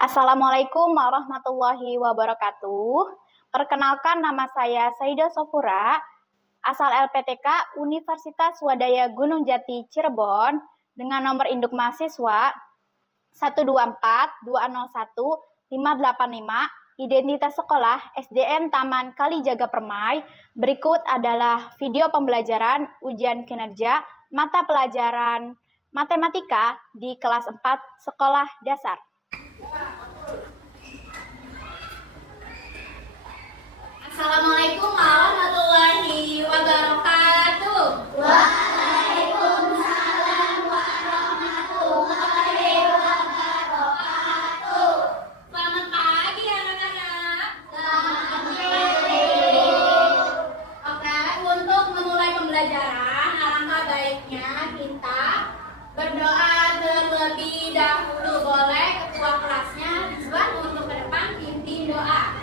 Assalamualaikum warahmatullahi wabarakatuh. Perkenalkan, nama saya Saida Sofura, asal LPTK Universitas Wadaya Gunung Jati Cirebon, dengan nomor induk mahasiswa 124201585, identitas sekolah SDN Taman Kalijaga Permai. Berikut adalah video pembelajaran ujian kinerja mata pelajaran matematika di kelas 4 sekolah dasar. Assalamualaikum warahmatullahi wabarakatuh. Waalaikumsalam warahmatullahi wabarakatuh. Selamat pagi anak-anak. Selamat pagi. Oke, untuk memulai pembelajaran, alangkah baiknya kita berdoa terlebih dahulu. Boleh ketua kelasnya dibuat untuk ke depan pimpin doa.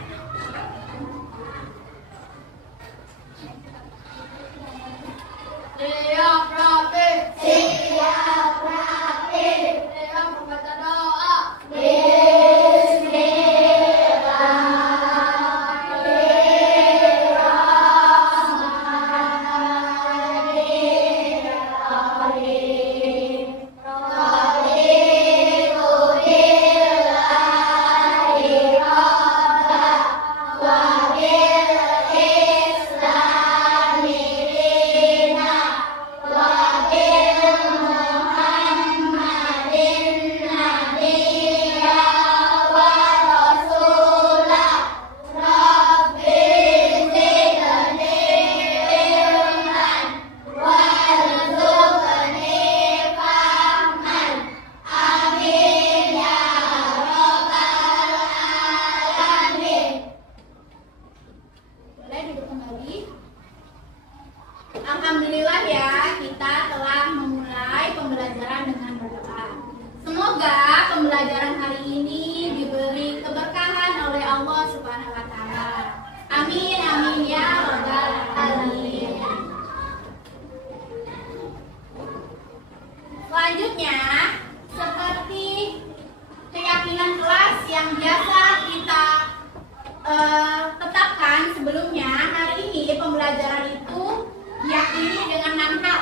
Siap rapi. Siap rapi. Siap membaca doa. Alhamdulillah ya, kita telah memulai pembelajaran dengan berdoa. Semoga pembelajaran hari ini diberi keberkahan oleh Allah Subhanahu wa taala. Amin amin ya rabbal alamin. Selanjutnya, seperti keyakinan kelas yang biasa kita tetapkan sebelumnya, hari ini pembelajaran itu diyakini dengan 6 hal.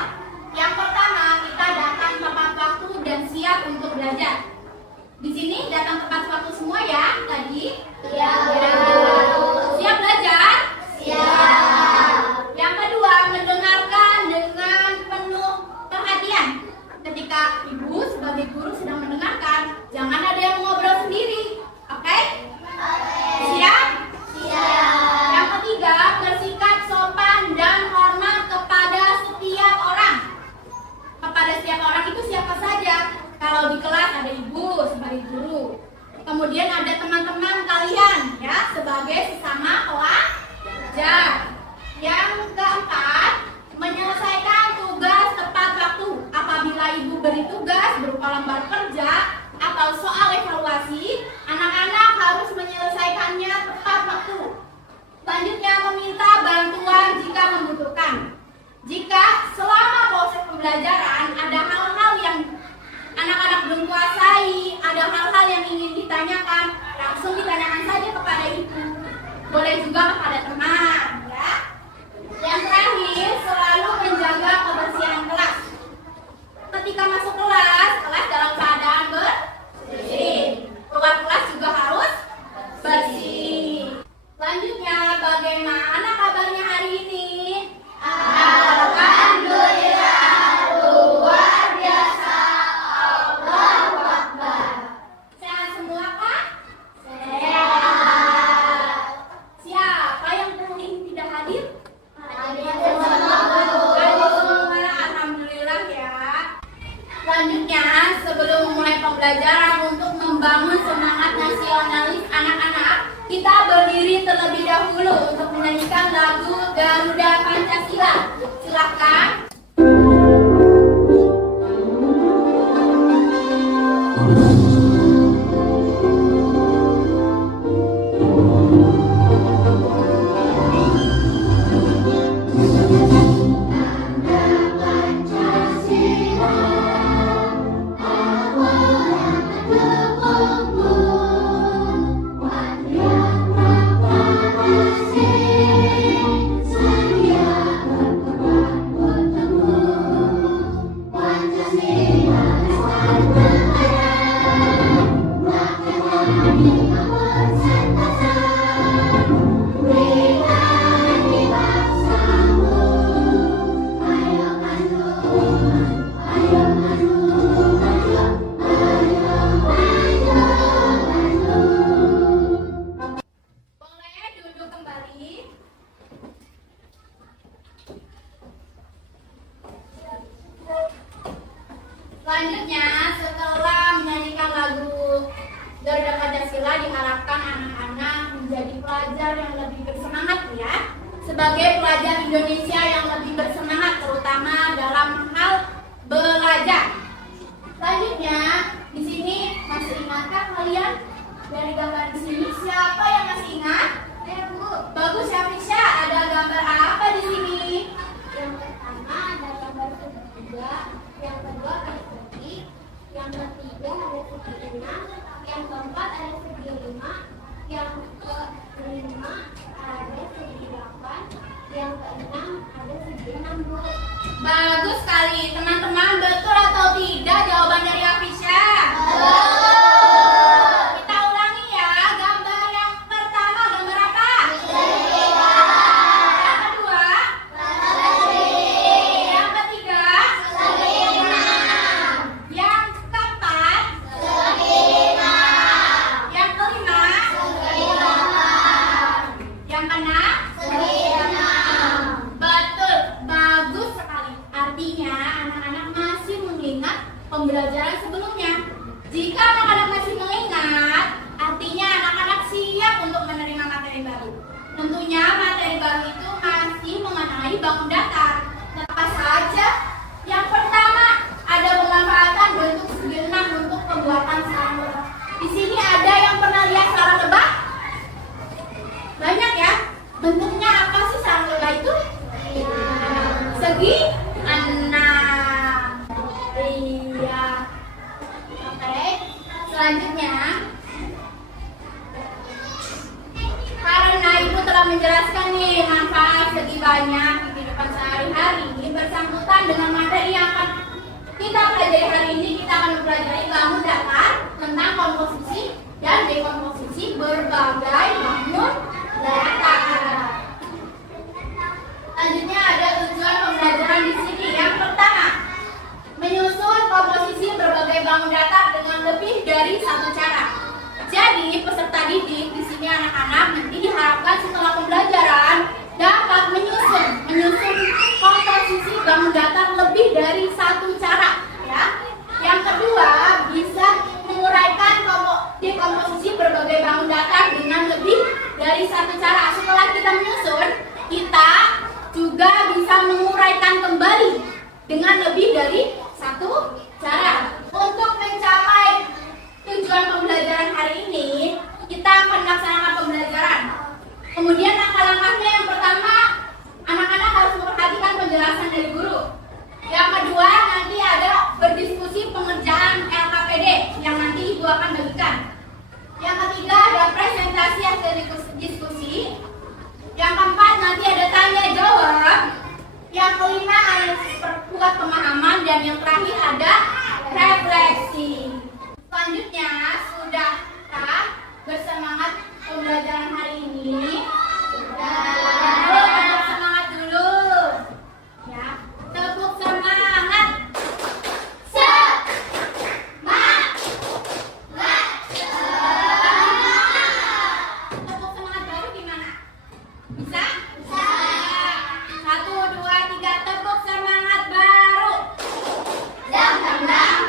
Yang pertama, kita datang tepat waktu dan siap untuk belajar. Di sini datang tepat waktu semua ya tadi? Iya. Siap belajar? Siap. Yang kedua, mendengarkan dengan penuh perhatian. Ketika ibu sebagai guru sedang mendengarkan, jangan ada yang ngobrol sendiri. Oke? Siap? Siap. Yang ketiga, bersikap sopan dan hormat kepada setiap orang. Kepada setiap orang itu siapa saja. Kalau di kelas ada ibu sebagai guru. Kemudian ada teman-teman kalian ya sebagai sesama pelajar. Yang keempat, menyelesaikan tugas tepat waktu. Apabila ibu beri tugas berupa lembar kerja atau soal evaluasi, anak-anak harus menyelesaikannya tepat waktu. Selanjutnya, meminta bantuan jika membutuhkan. Jika selama proses pembelajaran ada hal-hal yang anak-anak belum kuasai, ada hal-hal yang ingin ditanyakan, langsung ditanyakan saja kepada ibu. Boleh juga kepada teman, ya. Yang terakhir, selalu menjaga kebersihan kelas. Ketika masuk kelas, kelas dalam keadaan bersih. Keluar kelas juga harus bersih. Selanjutnya, bagaimana kabarnya hari ini? Alhamdulillah, luar biasa. Allahu Akbar. Sehat semua, Kak? Sehat. Siapa yang hari ini tidak hadir? Hadir semua. Alhamdulillah ya. Selanjutnya, sebelum memulai pembelajaran untuk membangun semangat nasionalis anak-anak, kita berdiri terlebih dahulu untuk menyanyikan lagu Garuda Pancasila. Silakan. Pancasila, aku yang teguh diharapkan anak-anak menjadi pelajar yang lebih bersemangat ya. Sebagai pelajar Indonesia yang lebih bersemangat terutama dalam hal belajar. Selanjutnya, di sini masih ingatkah kalian dari gambar di sini? Siapa yang masih ingat? Bu. Bagus ya Fisya. Ada gambar apa di sini? Yang pertama ada gambar segitiga, yang kedua ada segi, yang ketiga ada segi 6, yang keempat ada segi 5, yang kelima ada segi 8, yang keenam ada segi 6, Bu. Bagus sekali. Teman-teman, betul atau tidak jawaban dari Afisya? Kita ulangi ya. Gambar yang pertama, gambar apa? Yang kedua? Yang ketiga? Yang keempat? Yang kelima? Yang keenam? Betul, bagus sekali. Artinya anak-anak masih mengingat pembelajaran sebelumnya. Jika anak-anak masih mengingat, artinya anak-anak siap untuk menerima materi baru. Tentunya materi baru itu masih mengenai bangun datar. Apa saja? Yang pertama, ada pemanfaatan bentuk segi 6 untuk pembuatan sarang lebah. Di sini ada yang pernah lihat sarang lebah? Banyak ya. Bentuknya apa sih sarang lebah itu? Segi 6. Iya. Oke. Selanjutnya, karena Ibu telah menjelaskan nih manfaat segi banyak di kehidupan sehari-hari bersangkutan dengan materi yang akan kita pelajari hari ini, kita akan mempelajari bangun datar tentang komposisi dan dekomposisi berbagai bangun datar. Selanjutnya ada tujuan pembelajaran di sini. Yang pertama, menyusun komposisi berbagai bangun datar dengan lebih dari satu cara. Jadi peserta didik di sini anak-anak nanti diharapkan setelah pembelajaran dapat menyusun komposisi bangun datar lebih dari satu cara. Ya. Yang kedua, bisa menguraikan dekomposisi berbagai bangun datar dengan lebih dari satu cara. Setelah kita menyusun, kita juga bisa menguraikan kembali dengan lebih dari satu cara. Untuk mencapai tujuan pembelajaran hari ini, kita akan melaksanakan pembelajaran. Kemudian langkah-langkahnya yang pertama, anak-anak harus memperhatikan penjelasan dari guru. Yang kedua, nanti ada berdiskusi pengerjaan LKPD yang nanti Ibu akan bagikan. Yang ketiga, ada presentasi hasil diskusi. Yang keempat, nanti ada tanya jawab. Yang kelima, harus perkuat pemahaman. Dan yang terakhir ada refleksi. Selanjutnya, sudahkah bersemangat pembelajaran hari ini? Tepuk semangat dulu. Ya, tepuk semangat. Tepuk semangat baru gimana? Bisa? Bisa. 1, 2, 3, tepuk semangat baru. Dang dang dang,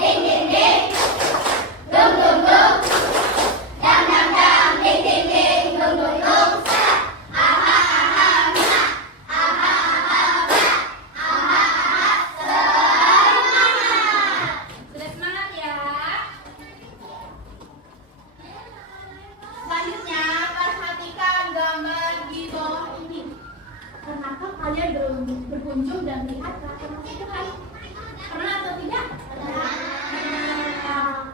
ding ding ding, dung dung dung, dang dang dang, ding ding ding, dung dung dung. Aha aha ha, aha aha ha, aha aha semangat. Sudah semangat ya? Selanjutnya, perhatikan gambar di bawah ini. Kenapa kalian berkunjung dan melihat rakernas itu kan? Pernah atau tidak? Pernah.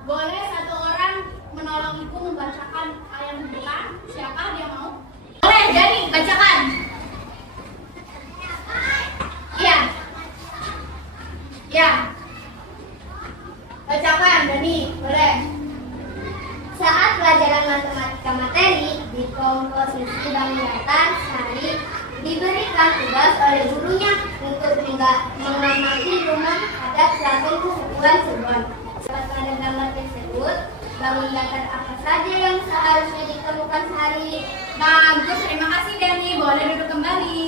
Boleh satu orang menolong Ibu membacakan ayat di depan? Siapa dia mau? Boleh, Dani, bacakan. Iya. Ya. Bacakan, Dani, boleh. Saat pelajaran matematika materi di komposisi bangun datar, Sari diberikan tugas oleh gurunya untuk mengamati rumus adat susun kesatuan. Pada gambar tersebut, bangun datar apa saja yang seharusnya ditemukan Sari? Bagus, terima kasih Dani. Boleh duduk kembali.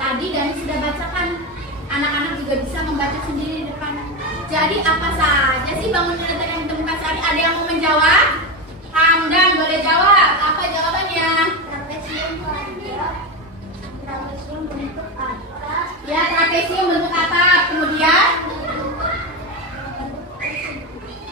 Tadi Dani sudah bacakan. Anak-anak juga bisa membaca sendiri di depan. Jadi apa saja sih bangun datar yang ditemukan Sari? Ada yang mau menjawab? boleh jawab. Apa jawabannya? Trapesium bentuk atap. Ya, trapesium bentuk atap. Kemudian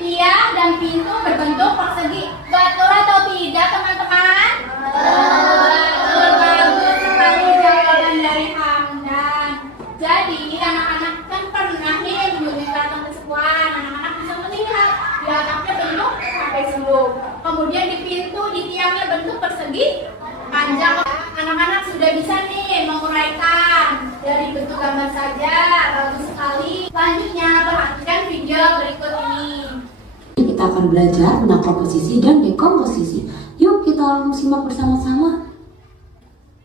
tiang dan pintu berbentuk persegi. Betul atau tidak, teman-teman? Betul, bagus sekali jawaban dari Hamdan. Jadi, anak-anak kan pernah nih datang ke sekolah, anak-anak bisa melihat di atapnya bentuk trapesium. Kemudian di pintu, di tiangnya bentuk persegi panjang. Anak-anak sudah bisa nih menguraikan dari bentuk gambar saja. Bagus sekali. Selanjutnya, perhatikan video berikut ini. Kita akan belajar tentang komposisi dan dekomposisi. Yuk kita simak bersama-sama.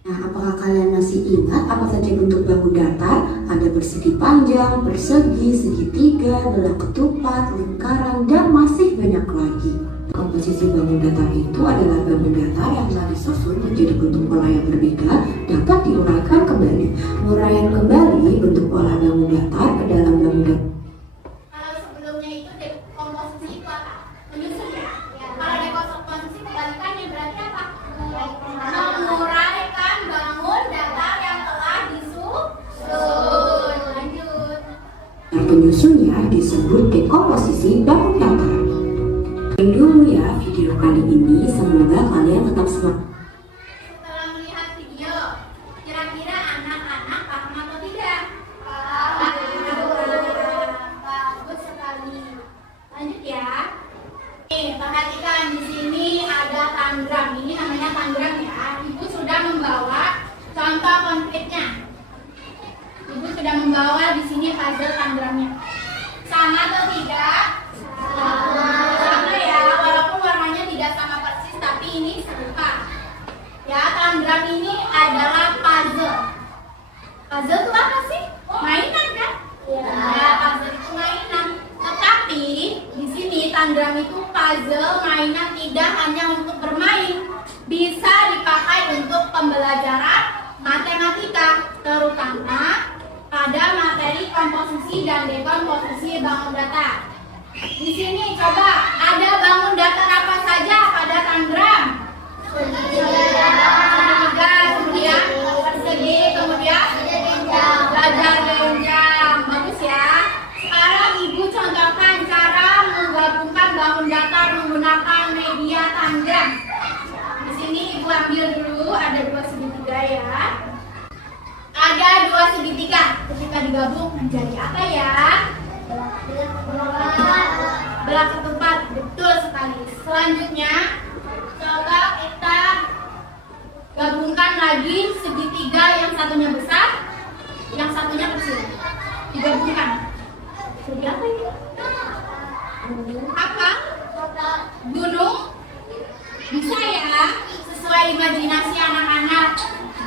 Nah, apakah kalian masih ingat apa saja bentuk bangun datar? Ada persegi panjang, persegi, segitiga, belah ketupat, lingkaran, dan masih banyak lagi. Komposisi bangun datar itu adalah bangun datar yang telah disusun menjadi bentuk pola yang berbeda dapat diuraikan kembali. Menguraikan kembali bentuk pola bangun datar ke dalam bangun datar. Kalau sebelumnya itu dekomposisi itu apa? Menyusun ya? Kalau dekomposisi kebalikannya berarti apa? Menguraikan bangun datar yang telah disusun. Lanjut. Penyusunnya disebut dekomposisi bangun datar. Dulu ya video kali ini, semoga kalian tetap semangat. Setelah melihat video, kira-kira anak-anak paham atau tidak? Bagus sekali. Lanjut ya. Nih, perhatikan di sini ada tangram. Ini namanya tangram ya. Ibu sudah membawa contoh konkretnya. Ibu sudah membawa di sini puzzle tangramnya. Sama atau tidak? Sama ya, walaupun warnanya tidak sama persis, tapi ini serupa. Ya, tangram ini adalah puzzle. Puzzle itu apa sih? Mainan kan? Ya, puzzle itu mainan. Tetapi di sini tangram itu puzzle mainan tidak hanya untuk bermain, bisa dipakai untuk pembelajaran matematika, terutama pada materi komposisi dan dekomposisi bangun datar. Di sini coba ada bangun datar apa saja pada tangram? Segitiga, kemudian persegi, kemudian belajar genjang. Bagus ya. Sekarang ibu contohkan cara menggabungkan bangun datar menggunakan media tangram. Di sini ibu ambil dulu ada 2 segitiga ya. Ada 2 segitiga. Ketika digabung menjadi apa ya? Belah ketupat, betul sekali. Selanjutnya, coba kita gabungkan lagi segitiga, yang satunya besar, yang satunya kecil. Digabungkan. Jadi apa ini? Apa? Gunung? Bisa ya, sesuai imajinasi anak-anak.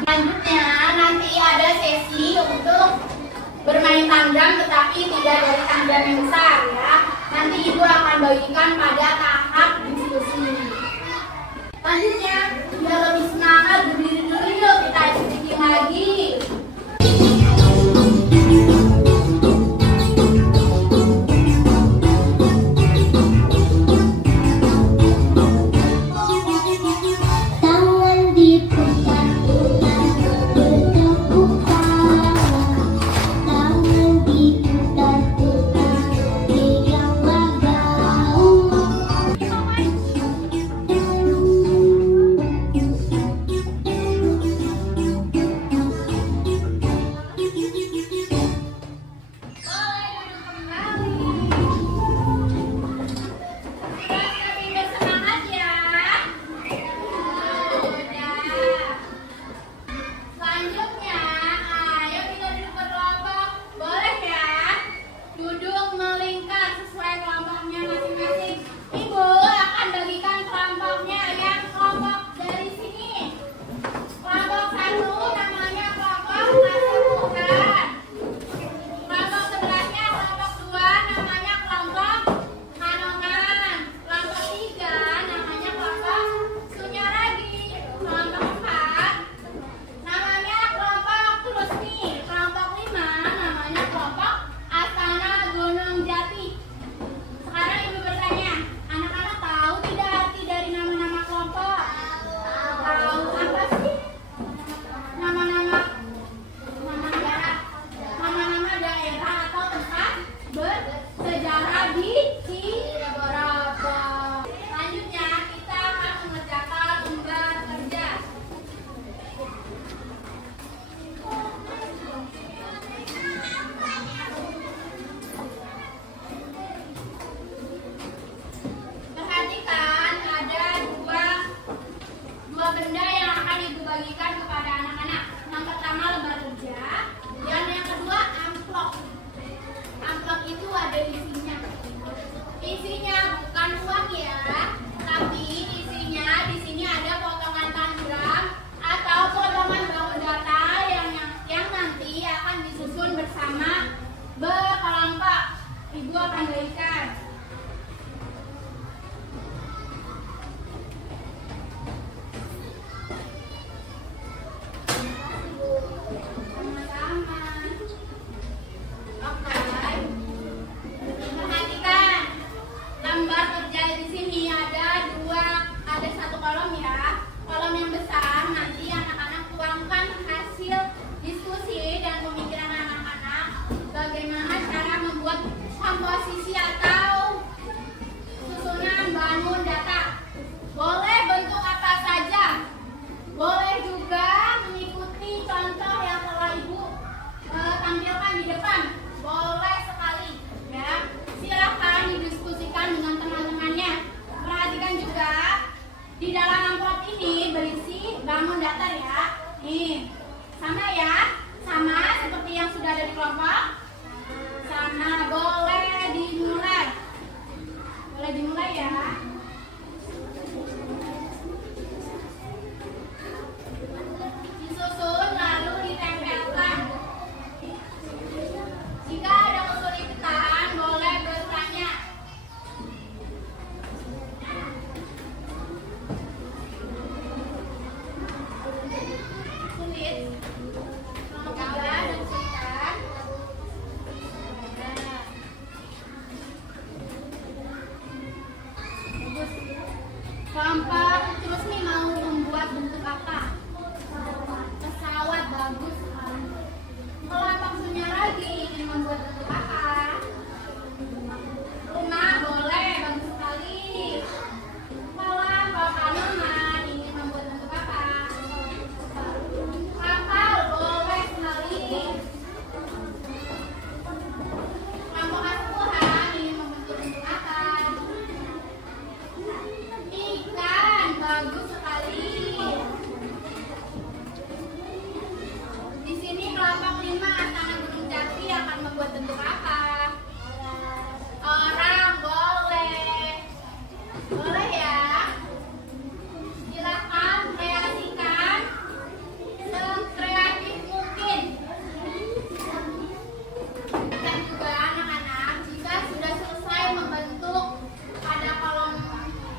Selanjutnya, nanti ada sesi untuk bermain tangram, tetapi tidak dari tangram yang besar ya. Nanti ibu akan bagikan pada tahap diskusi. Selanjutnya, biar lebih semangat, berdiri dulu yuk, kita sedikit lagi. Tangan diputar-putar, bertepuk tangan. Tangan diputar-putar, rianglah gaung. Ramon datar ya. Nih, sama ya, sama seperti yang sudah ada di kelompok. Sama, boleh dimulai. Boleh dimulai ya. Disusun lalu ditempelkan. Jika ada kesulitan, boleh bertanya. Sulit? Enggak ada kesulitan. Kelompok terus nih mau membuat bentuk apa? Pesawat, bagus. Kelompok Sunyaragi ingin membuat bentuk apa? Rumah, boleh, bagus sekali. Kelompok Anoman ingin membuat bentuk apa? Kapal, boleh sekali. Kelompok Asuhan ingin membentuk bentuk apa? Ikan, bagus sekali. Di sini kelompok 5 Astana Gunung Jati akan membuat bentuk apa? Orang, boleh. Boleh ya. Silakan kreasikan sekreatif mungkin. Dan juga anak-anak, jika sudah selesai membentuk pada kolom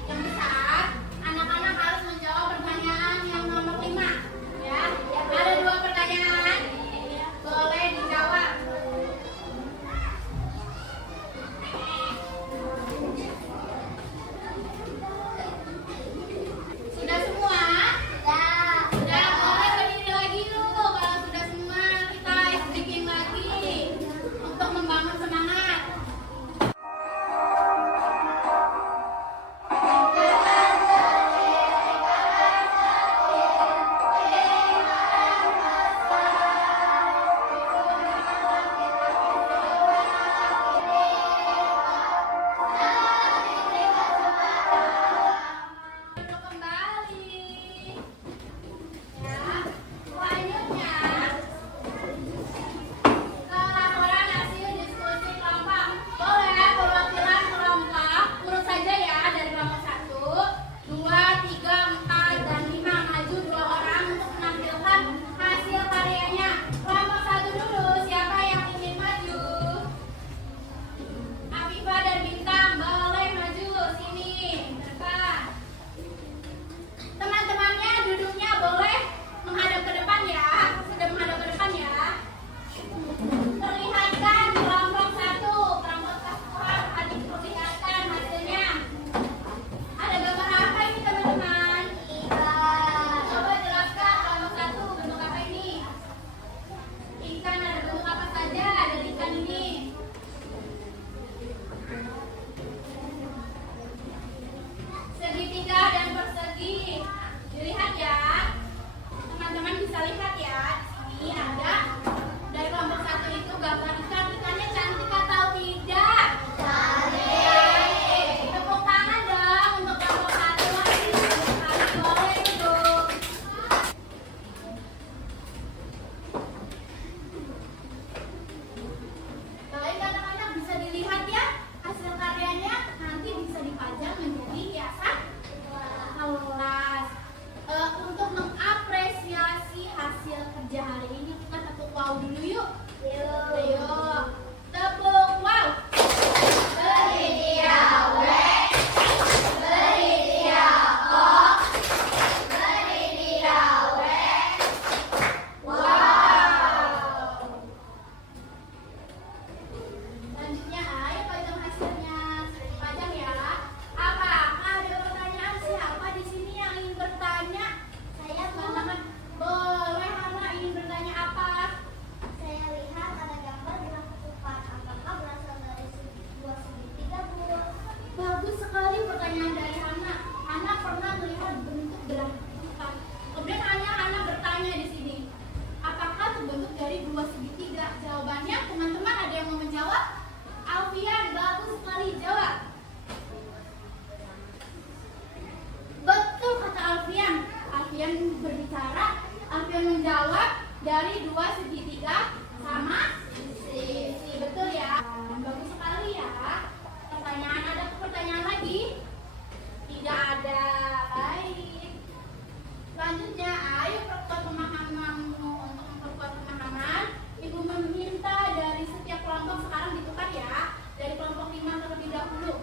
yang besar, anak-anak harus menjawab pertanyaan yang nomor 5 ya. Ada 2 pertanyaan, boleh dijawab. Sudah semua? Sudah, boleh berdiri lagi dulu. Kalau sudah semua, kita bikin lagi untuk membangun semangat. Untuk kembali ya, selanjutnya ke laporan hasil diskusi kelompok. Boleh perwakilan kelompok urut saja ya, dari kelompok 1, 2, 3, 4, dan 5 maju 2 orang untuk menampilkan hasil karyanya. Kelompok 1 dulu, siapa yang ingin maju? Afifah dan Bintang, boleh maju sini ke depan. Teman-temannya duduknya boleh menghadap ke depan ya. Sudah menghadap ke depan ya. Perlihatkan kelompok 1, kelompok 1 perlihatkan hasilnya. Ada gambar apa ini teman-teman? Coba jelaskan kelompok 1 bentuk apa ini? Ikan, ada bentuk apa saja dari ikan ini? Segitiga dan persegi. Dilihat ya. Teman-teman bisa lihat ya. Di sini ada dari kelompok 1 itu gambar ikan. Ikannya cantik atau tidak? Cantik. Tepuk tangan dong untuk kelompok 1. Boleh duduk. Baik anak-anak, bisa dilihat ya hasil karyanya. Nanti bisa dipajang menjadi hiasan kelas. Untuk mengapresiasi hasil berbicara, Alfian menjawab dari 2 segitiga sama sisi. Betul ya? Bagus sekali ya. Ada pertanyaan lagi? Tidak ada. Baik. Selanjutnya, ayo perkuat pemahamanmu. Untuk memperkuat pemahaman, Ibu meminta dari setiap kelompok sekarang ditukar ya. Dari kelompok 5 terlebih dahulu.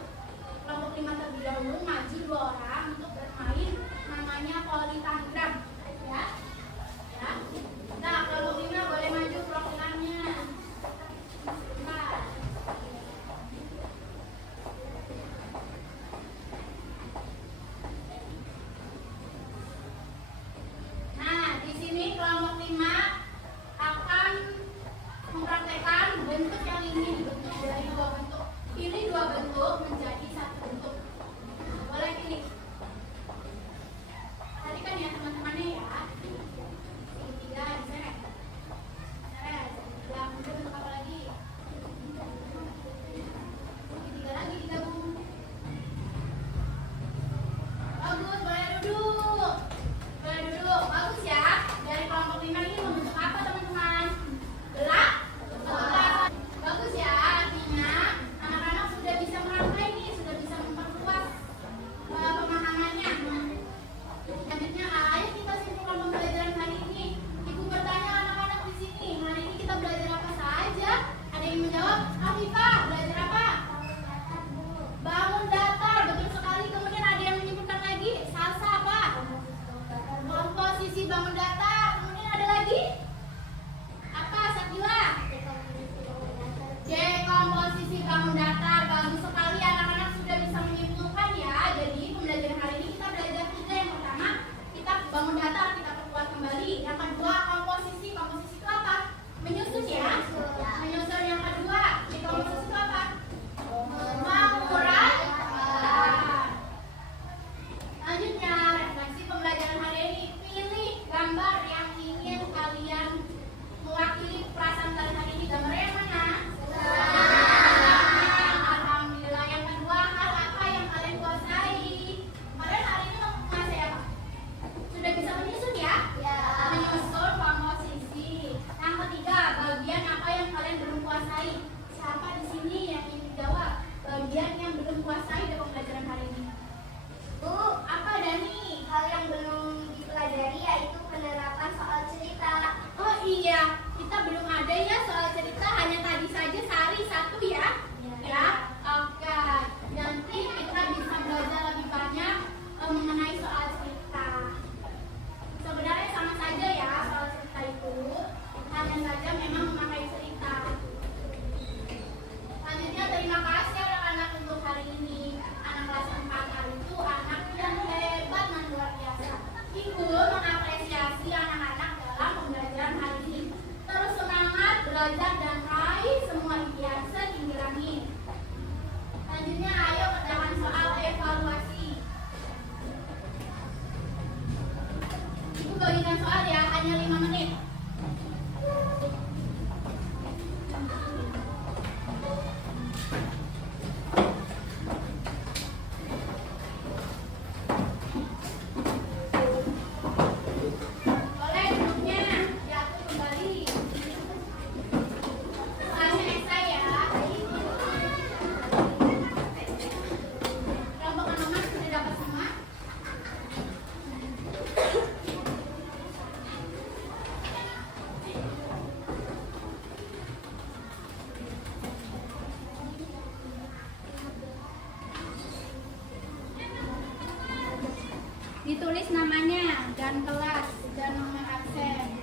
Kelompok 5 terlebih dahulu maju 2 orang untuk bermain namanya politangram. Ya. Ya. Nah, kelompok 5 boleh maju profilannya. Nah. Nah, di sini kelompok 5 akan mempraktekkan bentuk yang ingin dibentuk dari 2 bentuk. Pilih 2 bentuk menjadi 1 bentuk. Boleh pilih. Tadi kan ya teman-temannya ya. Segitiga diseret. Seret. Yang bentuk apa lagi? Segitiga lagi digabung. Bagus, boleh duduk. Boleh duduk. Bagus ya. Dari kelompok 5 ini membentuk apa teman-teman? Gerak. Bagus ya. Artinya anak-anak sudah bisa merangkai nih, sudah bisa memperluas pemahamannya. Selanjutnya, ayo kita simpulkan pembelajaran hari ini. Ibu bertanya anak-anak di sini, hari ini kita belajar apa saja? Ada yang menjawab, Afifah, belajar apa? Bangun datar, betul sekali. Kemudian ada yang menyebutkan lagi, Salsa apa? Komposisi bangun datar. Kemudian ada lagi? Apa, Sakila? Dekomposisi bangun datar. Bagus sekali, anak-anak sudah bisa menyimpulkan ya. Jadi pembelajaran hari ini kita belajar 3. Yang pertama, kita bangun datar, kita perkuat kembali. Yang kedua, komposisi. Komposisi itu apa? Menyusun ya. Menyusun. Yang kedua, dekomposisi itu apa? Mengurai. Selanjutnya, refleksi pembelajaran hari ini. Pilih gambar yang ingin kalian mewakili perasaan kalian hari ini. Gambar yang mana? Alhamdulillah. Yang kedua, hal apa yang kalian kuasai? Kalian hari ini menguasai apa? Sudah bisa menyusun ya? Menyusun komposisi. Yang ketiga, bagian apa yang kalian belum kuasai? Siapa di sini yang ingin jawab? Bagian yang belum kuasai dari pembelajaran hari ini. Bu, apa Dani? Hal yang belum dipelajari yaitu penerapan soal cerita. Oh iya, kita belum ada ya soal cerita, hanya tadi saja Sari 1 ya. Ya, oke. Nanti kita bisa belajar lebih banyak mengenai soal cerita. Sebenarnya sama saja ya soal cerita itu, hanya saja memang memakai cerita. Selanjutnya, terima kasih anak-anak untuk hari ini. Anak kelas 4 hari itu anak yang hebat dan luar biasa. Ibu mengapresiasi anak-anak dalam pembelajaran hari ini. Terus semangat belajar dan raih semua impian setinggi langit. Selanjutnya, ayo kerjakan soal evaluasi. Ibu bagikan soal ya, hanya 5 menit. Boleh duduknya, diatur kembali. Soalnya esai ya. Kelompok anak-anak sudah dapat semua? Ditulis namanya dan kelas dan nomor absen.